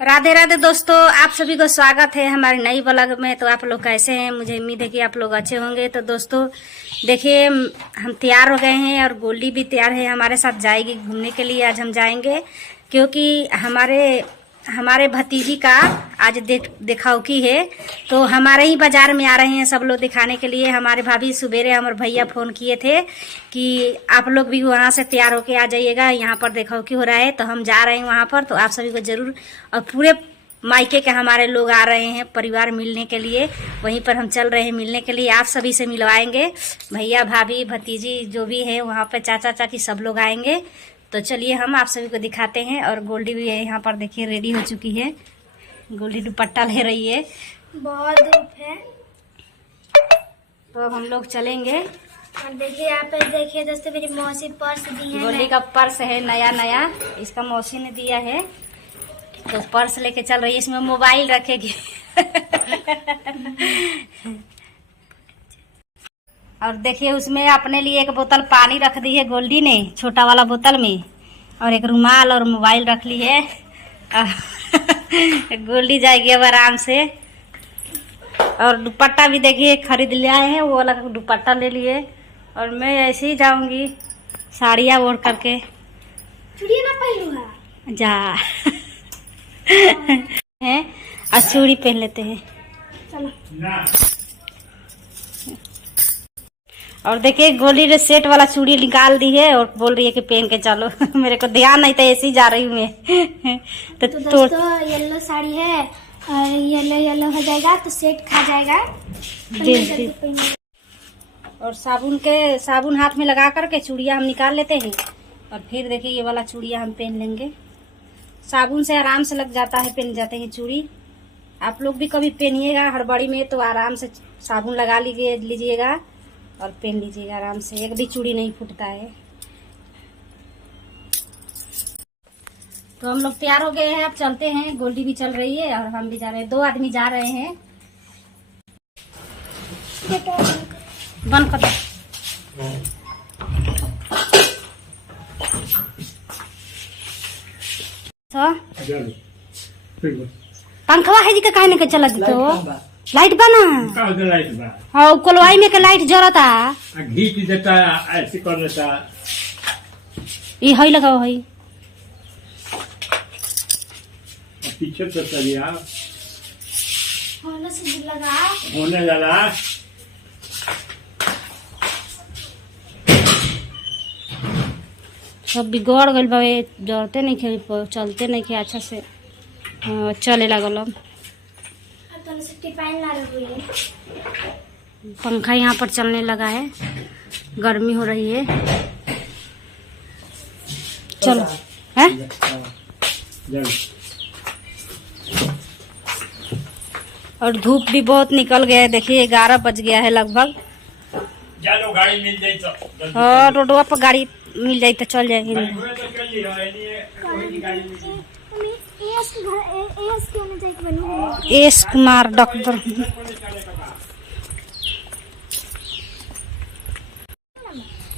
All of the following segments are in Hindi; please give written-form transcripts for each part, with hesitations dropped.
राधे राधे दोस्तों, आप सभी को स्वागत है हमारी नई ब्लॉग में। तो आप लोग कैसे हैं? मुझे उम्मीद है कि आप लोग अच्छे होंगे। तो दोस्तों देखिए, हम तैयार हो गए हैं और गोल्डी भी तैयार है, हमारे साथ जाएगी घूमने के लिए। आज हम जाएंगे क्योंकि हमारे भतीजी का आज दिखाओकी है। तो हमारे ही बाजार में आ रहे हैं सब लोग दिखाने के लिए। हमारे भाभी सुबेरे हमारे भैया फोन किए थे कि आप लोग भी वहाँ से तैयार होके आ जाइएगा, यहाँ पर दिखाओकी हो रहा है। तो हम जा रहे हैं वहाँ पर, तो आप सभी को जरूर, और पूरे मायके के हमारे लोग आ रहे हैं परिवार मिलने के लिए। वहीं पर हम चल रहे हैं मिलने के लिए, आप सभी से मिलवाएंगे। भैया भाभी भतीजी जो भी है वहाँ पर, चाचा चाची सब लोग आएंगे। तो चलिए हम आप सभी को दिखाते हैं। और गोल्डी भी है यहाँ पर, देखिए रेडी हो चुकी है। गोल्डी दुपट्टा ले रही है, बहुत धूप है। तो अब हम लोग चलेंगे। और देखिए यहाँ पे, देखिए दोस्तों, मेरी मौसी पर्स दी है। गोल्डी का पर्स है नया नया, इसका मौसी ने दिया है। तो पर्स लेके चल रही है, इसमें मोबाइल रखेगी। और देखिए उसमें अपने लिए एक बोतल पानी रख दी है गोल्डी ने, छोटा वाला बोतल में, और एक रुमाल और मोबाइल रख ली है। गोल्डी जाएगी अब आराम से। और दुपट्टा भी देखिए खरीद ले आए हैं, वो वाला दुपट्टा ले लिए। और मैं ऐसे ही जाऊंगी साड़ियाँ ओढ़ करके। चूड़ियाँ ना पहनूंगा जा है, और चूड़ी पहन लेते हैं। चलो। और देखिए गोल्डी ने सेट वाला चूड़ी निकाल दी है और बोल रही है कि पहन के चलो। मेरे को ध्यान नहीं था, ऐसे ही जा रही हूँ मैं। तो दोस्तों येलो साड़ी है और येलो येलो हो जाएगा तो सेट खा जाएगा। जी जी। और साबुन हाथ में लगा करके चूड़ियाँ हम निकाल लेते हैं। और फिर देखिए ये वाला चूड़ियाँ हम पहन लेंगे। साबुन से आराम से लग जाता है, पहन जाते हैं चूड़ी। आप लोग भी कभी पहनिएगा हड़बड़ी में तो आराम से साबुन लगा लीजिएगा और पहन लीजिएगा आराम से, एक भी चूड़ी नहीं फूटता है। तो हम लोग तैयार हो गए हैं, अब चलते हैं। गोल्डी भी चल रही है और हम भी जा रहे हैं, 2 आदमी जा रहे हैं। बंद कर दो। पंखवा है जी का काहे नहीं चला दी? तो लाइट बना हाँ, कोलवाई में के लाइट जरता घी देता ऐसे कर देता। ये हई लगाओ, हई पीछे तो चलिए होने से लगा होने लगा। सब बिगड़ गइल बा, जरते नहीं खे, चलते नहीं खे अच्छा से। चले लगल अब। पंखा यहाँ पर चलने लगा है, गर्मी हो रही है। चलो है। और धूप भी बहुत निकल गया है, देखिए 11 बज गया है लगभग। चलो गाड़ी मिल जाए तो। और रोडवा पर गाड़ी मिल जाए तो चल जाएगी। S Kumar doctor.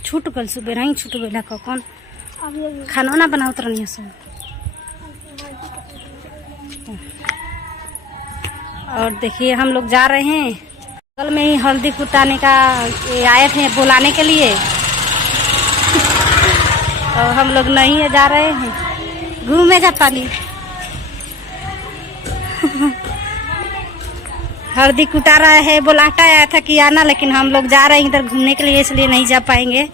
छूट गल सुबह ही छूट गई कौन खाना ना बनाओ तरह सब। और देखिए हम लोग जा रहे हैं, बगल में ही हल्दी कुटाने का आए थे बुलाने के लिए। और हम लोग नहीं है, जा रहे हैं घूमे जा पानी। हल्दी कुटा रहा है, बुलाटा आया था कि आना, लेकिन हम लोग जा रहे हैं इधर घूमने के लिए, इसलिए नहीं जा पाएंगे।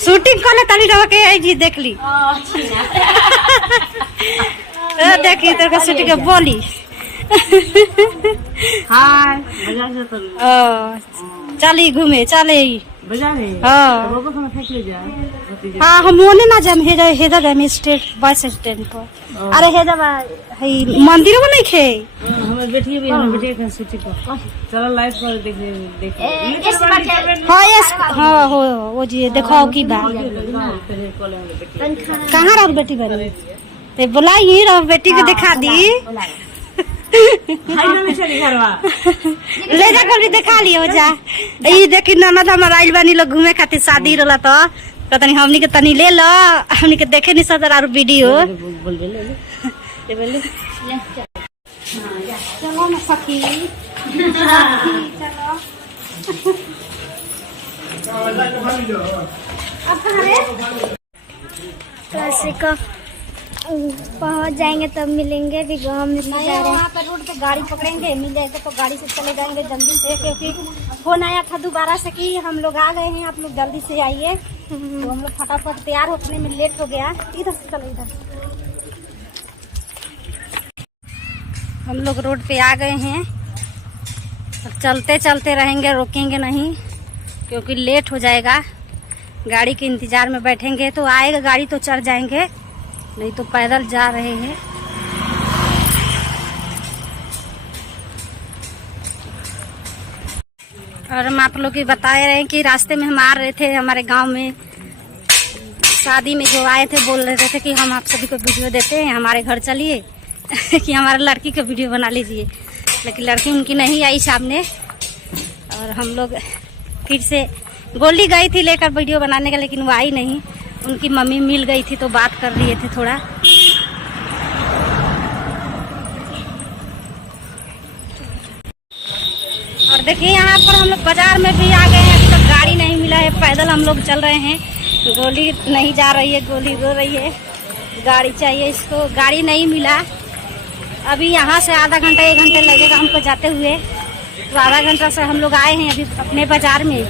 शूटिंग कर ले ताली रवा के जी देख ली। देखी तेरे को शूटिंग बोली। हाँ चली घूमे चले। हाँ हम मोने ना जाम, हेजा जाम स्टेट बस स्टैंड पर। अरे हेजा मंदिर में नहीं खे हमारे बेटी भी, हमारे बेटे का सूची को चलो लाइव पर देख। हाँ हो वो जी देखो की बात कहाँ रहो बेटी बनी, तो बुलाई ही रहो बेटी को दिखा दी। हाय ना में चली घरवा। ले जा गोली दिखा लियो जा। ई देखी ननद हमार आइल बानी लोग घूमे खातिर शादी रहला तो कहतनी हमनी के तनी ले लो, हमनी के देखे नहीं सदर और वीडियो। बोल ले ले बोल ले। चलो ना सखी चलो। तो ऐसे का पहुंच जाएंगे तब मिलेंगे भी गाँव में जा रहे हैं। वहाँ पर रोड पे गाड़ी पकड़ेंगे, मिल जाएगा तो गाड़ी से चले जाएंगे जल्दी से, क्योंकि फोन आया था दोबारा से कि हम लोग आ गए हैं, आप लोग जल्दी से आइए। तो हम लोग फटाफट तैयार होने में लेट हो गया। इधर से चलो, इधर हम लोग रोड पे आ गए हैं। अब चलते चलते रहेंगे, रोकेंगे नहीं क्योंकि लेट हो जाएगा। गाड़ी के इंतजार में बैठेंगे तो आएगा गाड़ी तो चढ़ जाएंगे, नहीं तो पैदल जा रहे हैं। और हम आप लोग को बता रहे हैं कि रास्ते में हम आ रहे थे, हमारे गांव में शादी में जो आए थे बोल रहे थे कि हम आप सभी को वीडियो देते हैं, हमारे घर चलिए कि हमारे लड़की का वीडियो बना लीजिए। लेकिन लड़की उनकी नहीं आई सामने, और हम लोग फिर से गोल्डी गई थी लेकर वीडियो बनाने का, लेकिन वो आई नहीं। उनकी मम्मी मिल गई थी तो बात कर लिए थे थोड़ा। और देखिए यहाँ पर हम लोग बाजार में भी आ गए हैं, अभी तक गाड़ी नहीं मिला है, पैदल हम लोग चल रहे हैं। गोली नहीं जा रही है, गोली रो रही है, गाड़ी चाहिए इसको, गाड़ी नहीं मिला। अभी यहाँ से आधा घंटा 1 घंटे लगेगा हमको जाते हुए, तो आधा घंटा से हम लोग आए हैं अभी अपने बाजार में,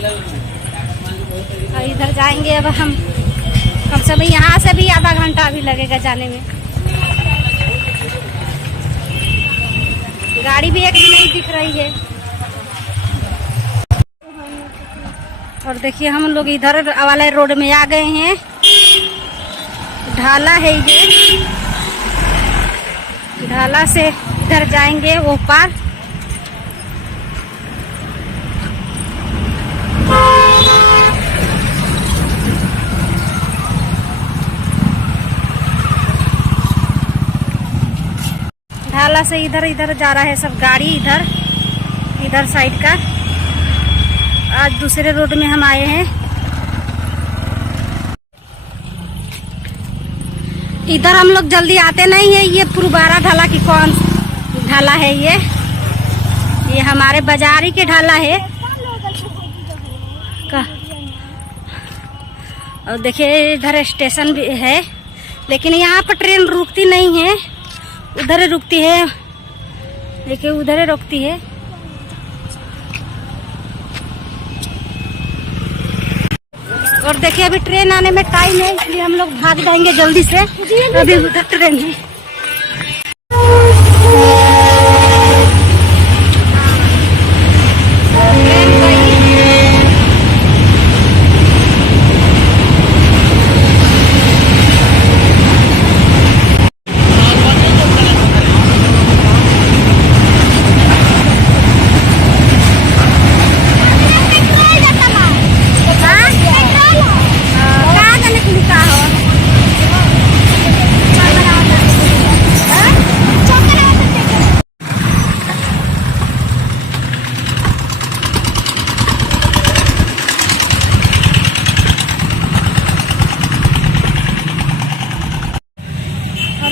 और इधर जाएंगे अब हम कम से कम यहाँ से भी आधा घंटा अभी लगेगा जाने में। गाड़ी भी एक भी नहीं दिख रही है। और देखिए हम लोग इधर वाले रोड में आ गए हैं, ढाला है ये, ढाला से इधर जाएंगे वो पार। ढाला से इधर इधर जा रहा है सब गाड़ी, इधर साइड का। आज दूसरे रोड में हम आए हैं। इधर हम लोग जल्दी आते नहीं है। ये पुरबारा ढाला की कौन ढाला है ये हमारे बाजारी के ढाला है का। और देखिए इधर स्टेशन भी है, लेकिन यहाँ पर ट्रेन रुकती नहीं है, उधर रुकती है, देखिए उधर रुकती है। और देखिए अभी ट्रेन आने में टाइम है, इसलिए हम लोग भाग जाएंगे जल्दी से। अभी उधर ट्रेन है।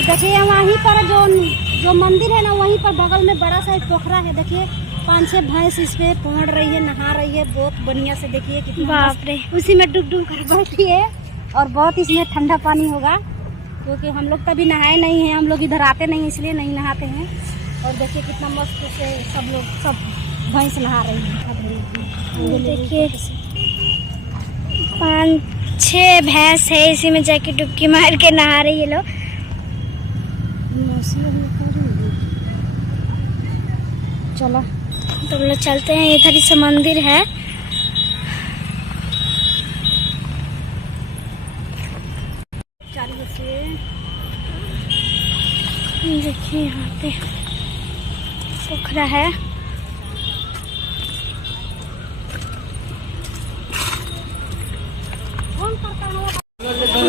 देखिए वहीं पर जो मंदिर है ना, वहीं पर बगल में बड़ा सा एक पोखरा है। देखिए 5-6 भैंस इसमें पहुंच रही है, नहा रही है बहुत बढ़िया से। देखिए कितना बाप रे, उसी में डूब डूब कर बैठी है। और बहुत इसमें ठंडा पानी होगा, क्योंकि हम लोग कभी नहाए नहीं हैं, हम लोग इधर आते नहीं इसलिए नहीं नहाते हैं। और देखिए कितना मस्त से सब भैंस नहा रही है। देखिए 5-6 भैंस है, इसी में जाके डुबकी मार के नहा रही है लोग। चलो तो हम लोग चलते हैं, इधर ही से मंदिर है। देखिए यहाँ पे पोखरा है।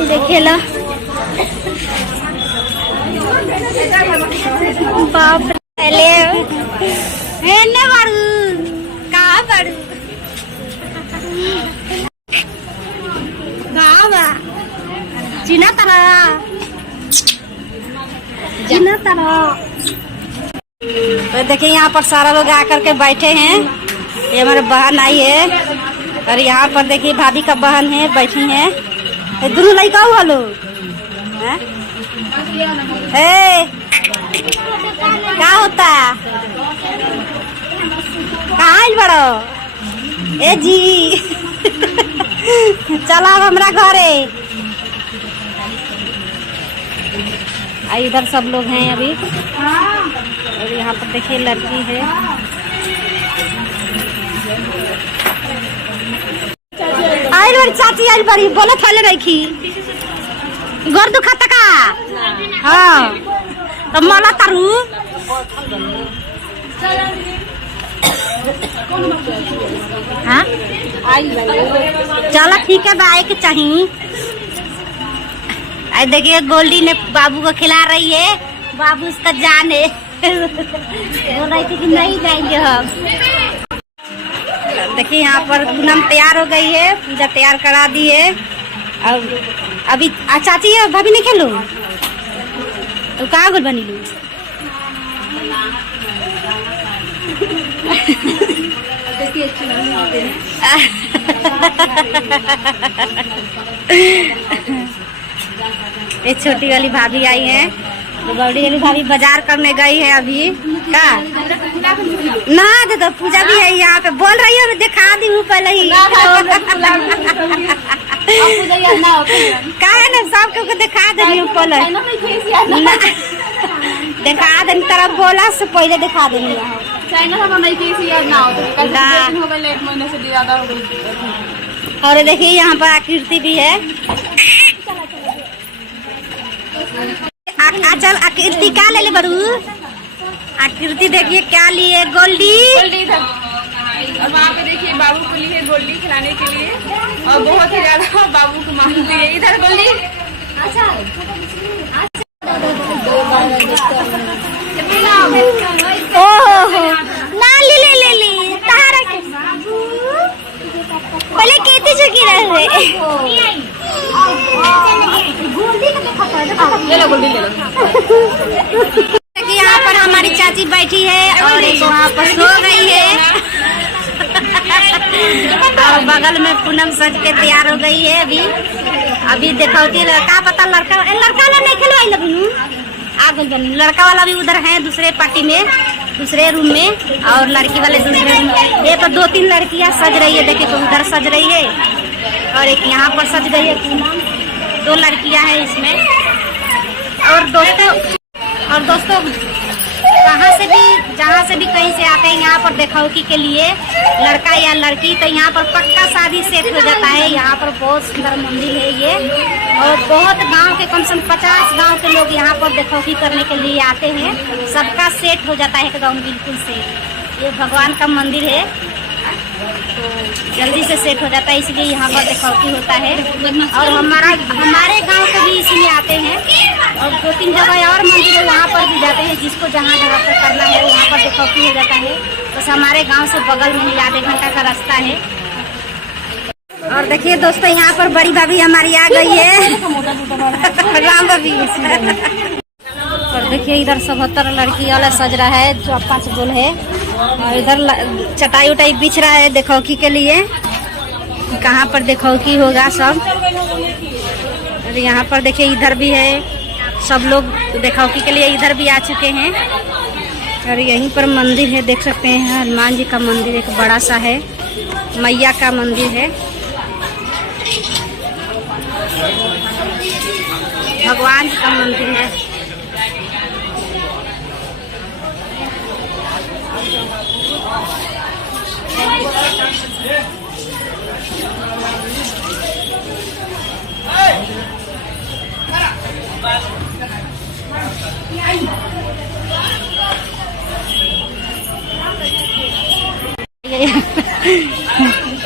देखिए ला बाप ले हेने बारू कहाँ बारू कहाँ बा चिना तरह तो देखिए यहाँ पर सारा लोग आकर के बैठे हैं। ये हमारे बहन आई है और यहाँ पर देखिए भाभी का बहन है बैठी है। दोनों लड़का हुआ लोग क्या होता कहाँ आइल बड़ो ए जी चला हमरा घरे। इधर सब लोग हैं अभी और यहाँ पर देखिए लड़की है। आइल बड़ी चाची आइल बड़ी बोले थले रखी गोर दुखाता का हाँ तो मला तारू हाँ चलो ठीक है आए के चाहिए। देखिए गोल्डी ने बाबू को खिला रही है। बाबू उसका जान है बोल रही थी कि नहीं जाएंगे हम। देखिए यहाँ पर पूनम तैयार हो गई है। पूजा तैयार करा दी है। अब अभी चाची है भाभी नहीं खेलो तो कहाँ गोल बनी लू ये छोटी वाली भाभी आई है तो बड़ी वाली भाभी बाजार करने गई है अभी का ना दे तो पूजा भी है यहाँ पे बोल रही है दिखा दी हूँ पहले ही कहे ना सबको दिखा दे पहले दिखा दे तरफ बोला से पहले दिखा देंगे। और देखिए यहाँ पर आकृति भी है। चल आकृति क्या ले ले बड़ू आकृति देखिए क्या लिए गोल्डी और वहाँ पे देखिए बाबू को लिए गोल्डी खिलाने के लिए और बहुत ही ज्यादा बाबू को मांगती है। इधर गोल्डी ओहो ना ले तारा पहले कहते चुकी रहे यहाँ पर हमारी चाची बैठी है और एक वहाँ पर सो गई है और बगल में पूनम सज के तैयार हो गई है। अभी देखो लड़का पता लड़का वाला नहीं खेलवाई लगनू आगे बनी लड़का वाला भी उधर है दूसरे पार्टी में दूसरे रूम में और लड़की वाले दूसरे रूम में। ये पर 2-3 लड़कियां सज रही है। देखिए तो उधर सज रही है और एक यहाँ पर सज गई है। 2 लड़कियां हैं इसमें। और दोस्तों कहाँ से भी जहाँ से भी कहीं से आते हैं यहाँ पर देखौकी के लिए लड़का या लड़की तो यहाँ पर पक्का शादी सेट हो जाता है। यहाँ पर बहुत सुंदर मंदिर है ये और बहुत गांव के कम से कम 50 गांव के लोग यहाँ पर देखौकी करने के लिए आते हैं। सबका सेट हो जाता है एकदम बिल्कुल से। ये भगवान का मंदिर है तो जल्दी से सेट हो जाता है इसलिए यहाँ पर देखौकी होता है। और हमारे गांव के भी इसी में आते हैं और 2-3 जगह और मंदिर है वहाँ पर भी जाते हैं। जिसको जहाँ पर करना है वहाँ पर देखौकी हो जाता है। बस हमारे गांव से बगल में ही आधे घंटा का रास्ता है। और देखिए दोस्तों यहाँ पर बड़ी भाभी हमारी आ गई है राम भाभी। और देखिए इधर 77 लड़की वाला सज रहा है जो 5 गोल है और इधर चटाई उटाई बिछ रहा है देखौकी के लिए। कहाँ पर देखौकी होगा सब। और यहाँ पर देखिए इधर भी है सब लोग देखौकी के लिए इधर भी आ चुके हैं। और यहीं पर मंदिर है देख सकते हैं हनुमान जी का मंदिर एक बड़ा सा है। मैया का मंदिर है भगवान जी का मंदिर है।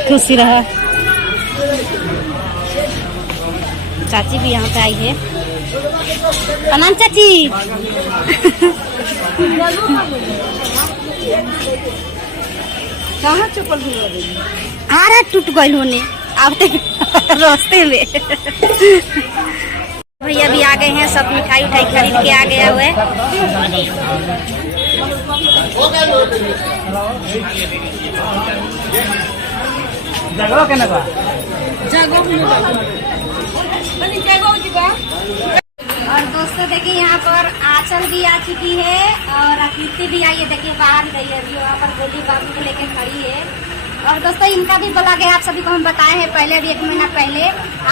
खुशी रहा। चाची भी यहाँ पे आई है। प्रणाम चाची। कहाँ चप्पल धुलवा देगी? अरे टूट गई होने आते रास्ते में। भैया भी आ गए हैं, सब मिठाई उठाई खरीद के आ गया हुए। जगह के ना बा और दोस्तों देखिए यहाँ पर आंचल भी आ चुकी है और आकृति भी आई है। देखिए बाहर गई है अभी, वहाँ पर गोली बाबू को लेकर खड़ी है। और दोस्तों इनका भी ब्लॉग है, आप सभी को हम बताए हैं पहले भी 1 महीना पहले,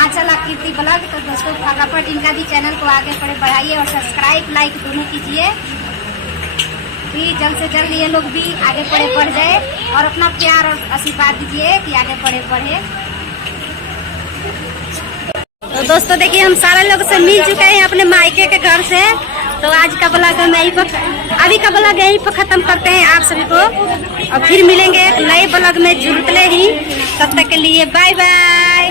आंचल आकृति ब्लॉग। तो दोस्तों फटाफट इनका भी चैनल को आगे बढ़ाइए और सब्सक्राइब लाइक दोनों कीजिए कि जल्द से जल्द ये लोग भी आगे बढ़ जाए और अपना प्यार और आशीर्वाद दीजिए कि आगे बढ़े। तो दोस्तों देखिए हम सारे लोग से मिल चुके हैं अपने मायके के घर से। तो आज का ब्लॉग हम अभी का ब्लॉग यहीं पर खत्म करते हैं आप सभी को, और फिर मिलेंगे एक नए ब्लॉग में जुड़ते ही। तब तक के लिए बाय बाय।